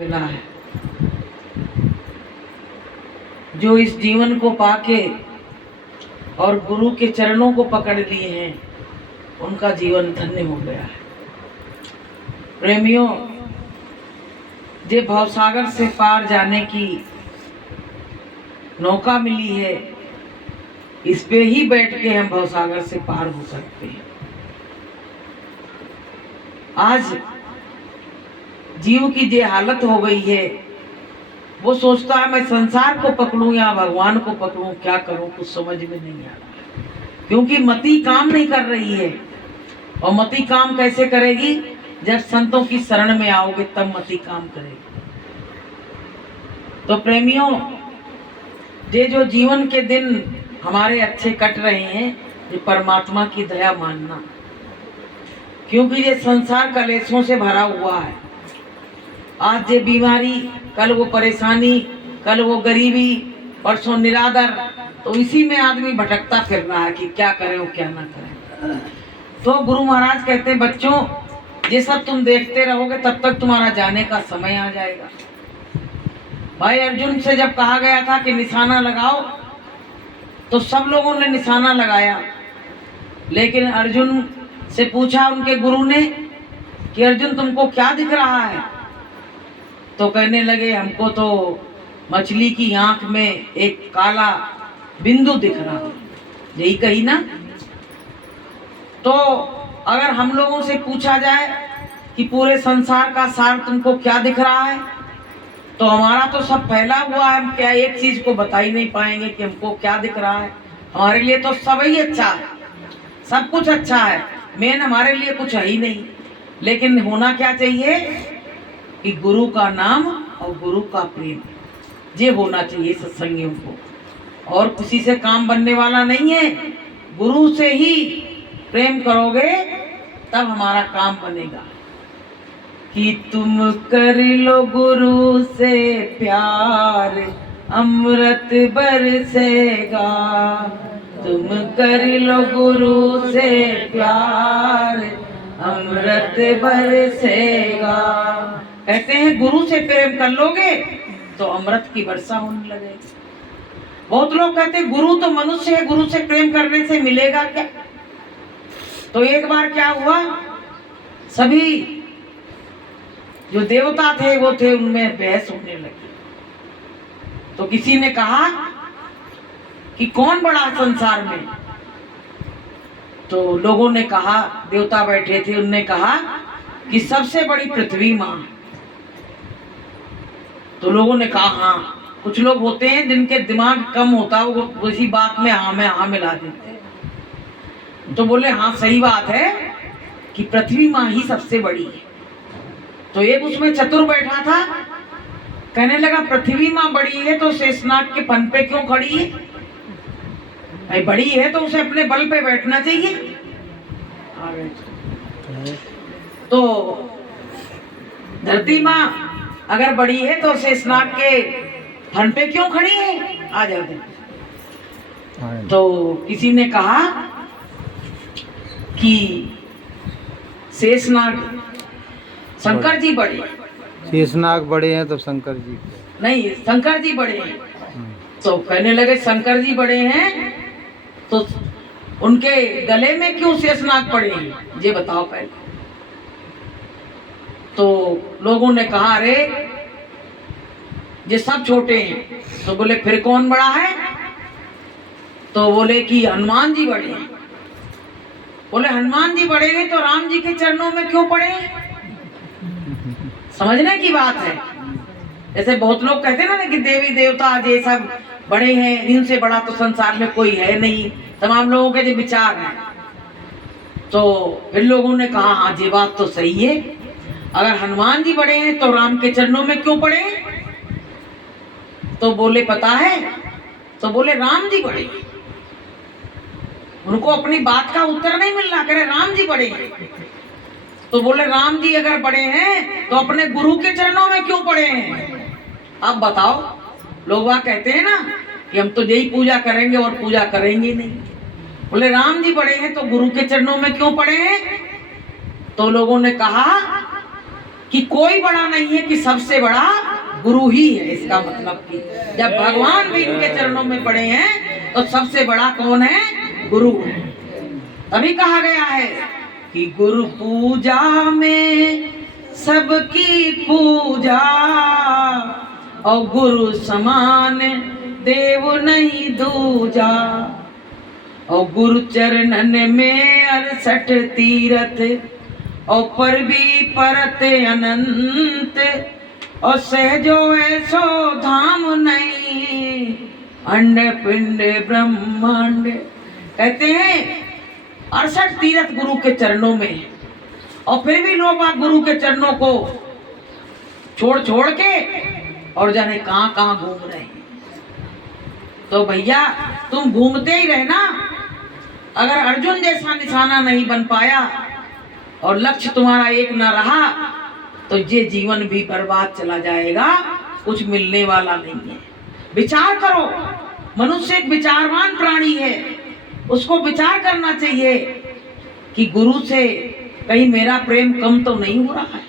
मिला है। जो इस जीवन को पाके और गुरु के चरणों को पकड़ लिए हैं, उनका जीवन धन्य हो गया है। प्रेमियों, जे भवसागर से पार जाने की नौका मिली है, इस पे ही बैठ के हम भवसागर से पार हो सकते हैं। आज जीव की जे हालत हो गई है, वो सोचता है मैं संसार को पकड़ूं या भगवान को पकड़ूं, क्या करूं, कुछ समझ में नहीं आ रहा, क्योंकि मति काम नहीं कर रही है। और मति काम कैसे करेगी? जब संतों की शरण में आओगे तब मति काम करेगी। तो प्रेमियों, ये जो जीवन के दिन हमारे अच्छे कट रहे हैं, ये परमात्मा की दया मानना, क्योंकि ये संसार कलेशों से भरा हुआ है। आज ये बीमारी, कल वो परेशानी, कल वो गरीबी, परसों निरादर, तो इसी में आदमी भटकता फिर रहा है कि क्या करें और क्या ना करें। तो गुरु महाराज कहते हैं, बच्चों, ये सब तुम देखते रहोगे तब तक तुम्हारा जाने का समय आ जाएगा। भाई अर्जुन से जब कहा गया था कि निशाना लगाओ, तो सब लोगों ने निशाना लगाया, लेकिन अर्जुन से पूछा उनके गुरु ने कि अर्जुन तुमको क्या दिख रहा है? तो कहने लगे, हमको तो मछली की आंख में एक काला बिंदु दिख रहा है। यही कही ना। तो अगर हम लोगों से पूछा जाए कि पूरे संसार का सार तुमको क्या दिख रहा है, तो हमारा तो सब फैला हुआ है, हम क्या एक चीज को बता ही नहीं पाएंगे कि हमको क्या दिख रहा है। हमारे लिए तो सब ही अच्छा है, सब कुछ अच्छा है, मेन हमारे लिए कुछ है ही नहीं। लेकिन होना क्या चाहिए कि गुरु का नाम और गुरु का प्रेम, ये होना चाहिए सत्संगियों को। और किसी से काम बनने वाला नहीं है, गुरु से ही प्रेम करोगे तब हमारा काम बनेगा। कि तुम कर लो गुरु से प्यार, अमृत बरसेगा। तुम कर लो गुरु से प्यार, अमृत बरसेगा। कहते हैं गुरु से प्रेम कर लोगे तो अमृत की वर्षा होने लगेगी। बहुत लोग कहते हैं गुरु तो मनुष्य है, गुरु से प्रेम करने से मिलेगा क्या? तो एक बार क्या हुआ, सभी जो देवता थे वो थे, उनमें बहस होने लगी। तो किसी ने कहा कि कौन बड़ा संसार में? तो लोगों ने कहा, देवता बैठे थे, उनने कहा कि सबसे बड़ी पृथ्वी माँ। तो लोगों ने कहा हाँ। कुछ लोग होते हैं जिनके दिमाग कम होता, वो उसी बात में हाँ में हाँ मिला देते हैं। तो बोले हाँ सही बात है कि पृथ्वी माँ ही सबसे बड़ी है। तो एक उसमें चतुर बैठा था, कहने लगा पृथ्वी माँ बड़ी है तो शेषनाग के फन पे क्यों खड़ी है? भाई बड़ी है तो उसे अपने बल पे बैठना चाहिए। तो धरती माँ अगर बड़ी है तो शेषनाग के फन पे क्यों खड़ी है? आ जाते। तो किसी ने कहा कि शेषनाग, शंकर जी बड़े। शेषनाग बड़े हैं तो शंकर जी नहीं, शंकर जी बड़े हैं। तो कहने लगे शंकर जी बड़े हैं तो उनके गले में क्यों शेषनाग पड़े हैं, ये बताओ पहले। तो लोगों ने कहा अरे ये सब छोटे हैं। तो बोले फिर कौन बड़ा है? तो बोले कि हनुमान जी बड़े हैं। बोले हनुमान जी बड़े हैं तो राम जी के चरणों में क्यों पड़े? समझने की बात है। जैसे बहुत लोग कहते हैं ना कि देवी देवता ये सब बड़े हैं, इनसे बड़ा तो संसार में कोई है नहीं, तमाम लोगों के जो विचार हैं। तो फिर लोगों ने कहा हाँ ये बात तो सही है, अगर हनुमान जी बड़े हैं तो राम के चरणों में क्यों पड़े? तो बोले पता है? तो बोले राम जी बड़े। उनको अपनी बात का उत्तर नहीं मिल रहा, कह रहे राम जी बड़े हैं। तो बोले राम जी अगर बड़े हैं तो अपने गुरु के चरणों में क्यों पड़े हैं? अब बताओ। लोग वहाँ कहते हैं ना कि हम तो यही पूजा करेंगे और पूजा करेंगे नहीं। बोले राम जी बड़े हैं तो गुरु के चरणों में क्यों पड़े हैं? तो लोगों ने कहा कि कोई बड़ा नहीं है, कि सबसे बड़ा गुरु ही है। इसका मतलब कि जब भगवान भी इनके चरणों में पड़े हैं तो सबसे बड़ा कौन है? गुरु है। तभी कहा गया है कि गुरु पूजा में सबकी पूजा, और गुरु समान देव नहीं दूजा, और गुरु चरणन में 68 तीरथ, और पर भी परत अनंत, और सहजो ऐसो धाम नहीं, अंड पिंड ब्रह्मांड। कहते हैं 68 तीरथ गुरु के चरणों में है, और फिर भी लोग आप गुरु के चरणों को छोड़ छोड़ के और जाने कहां कहां घूम रहे हैं। तो भैया तुम घूमते ही रहना। अगर अर्जुन जैसा निशाना नहीं बन पाया और लक्ष्य तुम्हारा एक न रहा तो ये जीवन भी बर्बाद चला जाएगा, कुछ मिलने वाला नहीं है। विचार करो, मनुष्य एक विचारवान प्राणी है, उसको विचार करना चाहिए कि गुरु से कहीं मेरा प्रेम कम तो नहीं हो रहा है,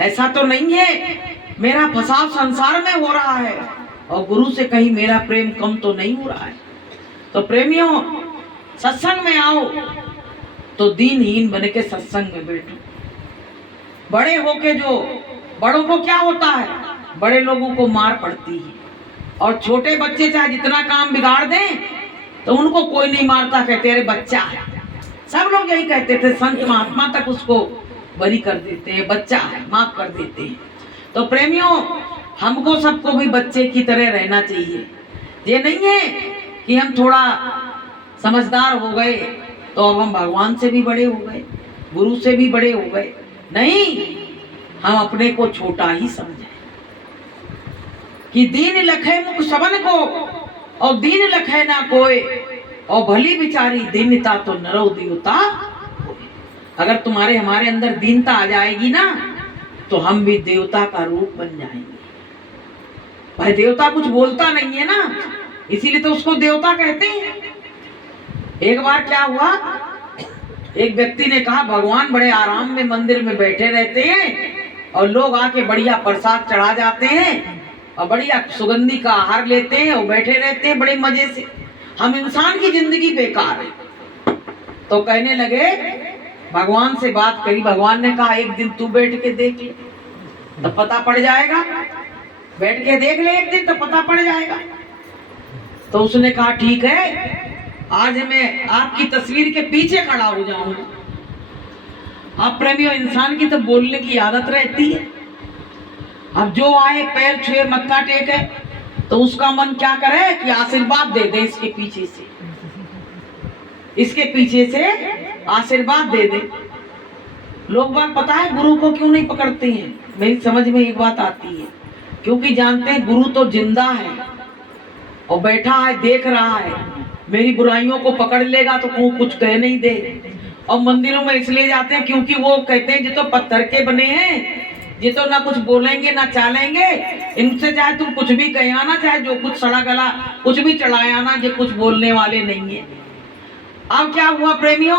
ऐसा तो नहीं है मेरा फसाव संसार में हो रहा है, और गुरु से कहीं मेरा प्रेम कम तो नहीं हो रहा है। तो प्रेमियों, सत्संग में आओ तो दीनहीन बन के सत्संग में बैठो। बड़े होके जो बड़ों को क्या होता है, बड़े लोगों को मार पड़ती है, और छोटे बच्चे चाहे जितना काम बिगाड़ दें तो उनको कोई नहीं मारता, कहते अरे बच्चा है। सब लोग यही कहते थे, संत महात्मा तक उसको बरी कर देते हैं, बच्चा है, माफ कर देते हैं। तो प्रेमियों, हमको सबको भी बच्चे की तरह रहना चाहिए। ये नहीं है कि हम थोड़ा समझदार हो गए तो अब हम भगवान से भी बड़े हो गए, गुरु से भी बड़े हो गए। नहीं, हम अपने को छोटा ही समझें कि दीन लखे मुख सबन को, और दीन लखे ना कोई, और भली बिचारी दीनता तो नरो देवता। अगर तुम्हारे हमारे अंदर दीनता आ जाएगी ना तो हम भी देवता का रूप बन जाएंगे। भाई देवता कुछ बोलता नहीं है ना, इसीलिए तो उसको देवता कहते हैं। एक बार क्या हुआ, एक व्यक्ति ने कहा भगवान बड़े आराम में मंदिर में बैठे रहते हैं और लोग आके बढ़िया प्रसाद चढ़ा जाते हैं और बढ़िया सुगंधी का आहार लेते हैं और बैठे रहते हैं बड़े मजे से, हम इंसान की जिंदगी बेकार है। तो कहने लगे, भगवान से बात करी, भगवान ने कहा एक दिन तू बैठ के देख ले तो पता पड़ जाएगा, बैठ के देख ले एक दिन तो पता पड़ जाएगा। तो उसने कहा ठीक है, आज मैं आपकी तस्वीर के पीछे खड़ा हो जाऊंगा। अब प्रेमियों, इंसान की तो बोलने की आदत रहती है। अब जो आए पैर छुए मत्था टेके तो उसका मन क्या करे कि आशीर्वाद दे दे, इसके पीछे से, इसके पीछे से आशीर्वाद दे दे। लोग बात पता है गुरु को क्यों नहीं पकड़ते हैं? मेरी समझ में एक बात आती है, क्योंकि जानते हैं गुरु तो जिंदा है और बैठा है, देख रहा है, मेरी बुराइयों को पकड़ लेगा तो कुछ कह नहीं दे। और मंदिरों में इसलिए जाते हैं क्योंकि वो कहते हैं ये तो पत्थर के बने हैं, ये तो ना कुछ बोलेंगे ना चालेंगे, इनसे चाहे तुम कुछ भी कहे आना, चाहे जो कुछ सड़ा गला कुछ भी चढ़ाए आना, ये कुछ बोलने वाले नहीं है। अब क्या हुआ प्रेमियों,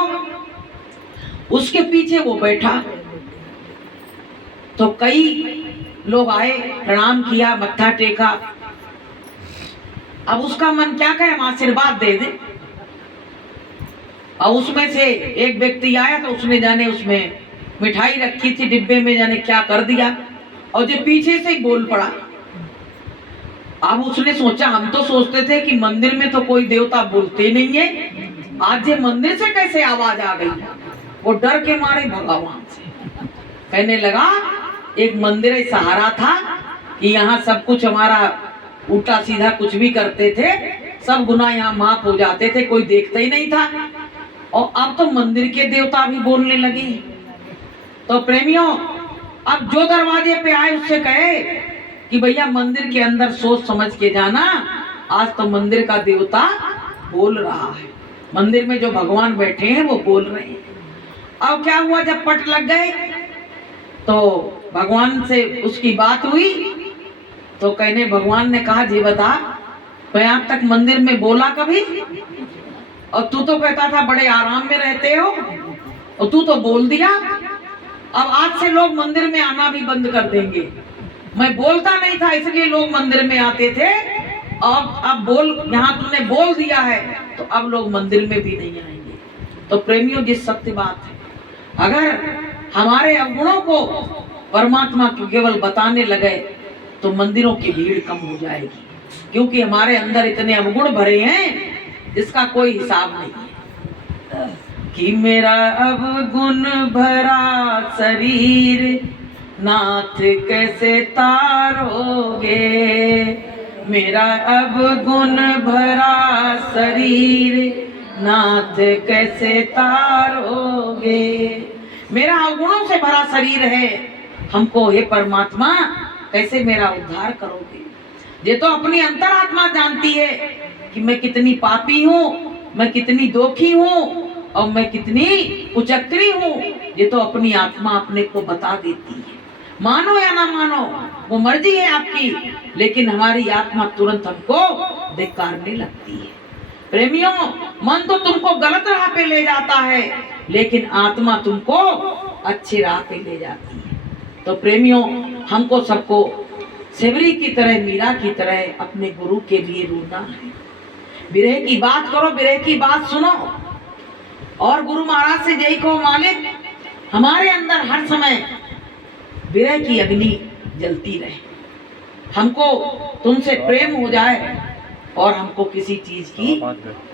उसके पीछे वो बैठा तो कई लोग आए, प्रणाम किया, मत्था टेका। अब उसका मन क्या करे, हम आशीर्वाद दे दे। और उसमें से एक व्यक्ति आया तो उसने जाने उसमें मिठाई रखी थी डिब्बे में, जाने क्या कर दिया और जो पीछे से ही बोल पड़ा। अब उसने सोचा, हम तो सोचते थे कि मंदिर में तो कोई देवता बोलते नहीं है, आज ये मंदिर से कैसे आवाज आ गई। वो डर के मारे भगा वहां से। कहने लगा एक मंदिर ही सहारा था कि यहाँ सब कुछ हमारा उल्टा सीधा कुछ भी करते थे, सब गुनाह यहाँ माफ हो जाते थे, कोई देखता ही नहीं था, और अब तो मंदिर के देवता भी बोलने लगे। तो प्रेमियों, अब जो दरवाजे पे आए उससे कहे कि भैया मंदिर के अंदर सोच समझ के जाना, आज तो मंदिर का देवता बोल रहा है, मंदिर में जो भगवान बैठे हैं वो बोल रहे हैं। अब क्या हुआ, जब पट लग गए तो भगवान से उसकी बात हुई तो कहने भगवान ने कहा जी बता, मैं आप तक मंदिर में बोला कभी, और तू तो कहता था बड़े आराम में रहते हो और तू तो बोल दिया। अब आज से लोग मंदिर में आना भी बंद कर देंगे। मैं बोलता नहीं था इसलिए लोग मंदिर में आते थे, और अब बोल यहाँ तुमने बोल दिया है तो अब लोग मंदिर में भी नहीं आएंगे। तो प्रेमियों, ये सत्य बात है। अगर हमारे अवगुणों को परमात्मा को केवल बताने लगे तो मंदिरों की भीड़ कम हो जाएगी, क्योंकि हमारे अंदर इतने अवगुण भरे हैं जिसका कोई हिसाब नहीं है। कि मेरा अवगुण भरा शरीर नाथ कैसे तारोगे, मेरा अवगुण भरा शरीर नाथ कैसे तारोगे। मेरा अवगुणों से भरा शरीर है, हमको हे परमात्मा कैसे मेरा उद्धार करोगे। ये तो अपनी अंतरात्मा जानती है कि मैं कितनी पापी हूँ, मैं कितनी दोखी हूँ और मैं कितनी कुचक्री हूँ। ये तो अपनी आत्मा अपने को बता देती है। मानो या ना मानो वो मर्जी है आपकी, लेकिन हमारी आत्मा तुरंत हमको धिक्कारने लगती है। प्रेमियों, मन तो तुमको गलत राह पे ले जाता है, लेकिन आत्मा तुमको अच्छी राह पे ले जाती है। तो प्रेमियों, हमको सबको सेवरी की तरह, मीरा की तरह अपने गुरु के लिए रोना है। विरह की बात करो, विरह की बात सुनो, और गुरु महाराज से यही कहो, मालिक हमारे अंदर हर समय विरह की अग्नि जलती रहे, हमको तुमसे प्रेम हो जाए और हमको किसी चीज की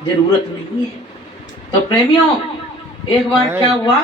जरूरत नहीं है। तो प्रेमियों, एक बार क्या हुआ,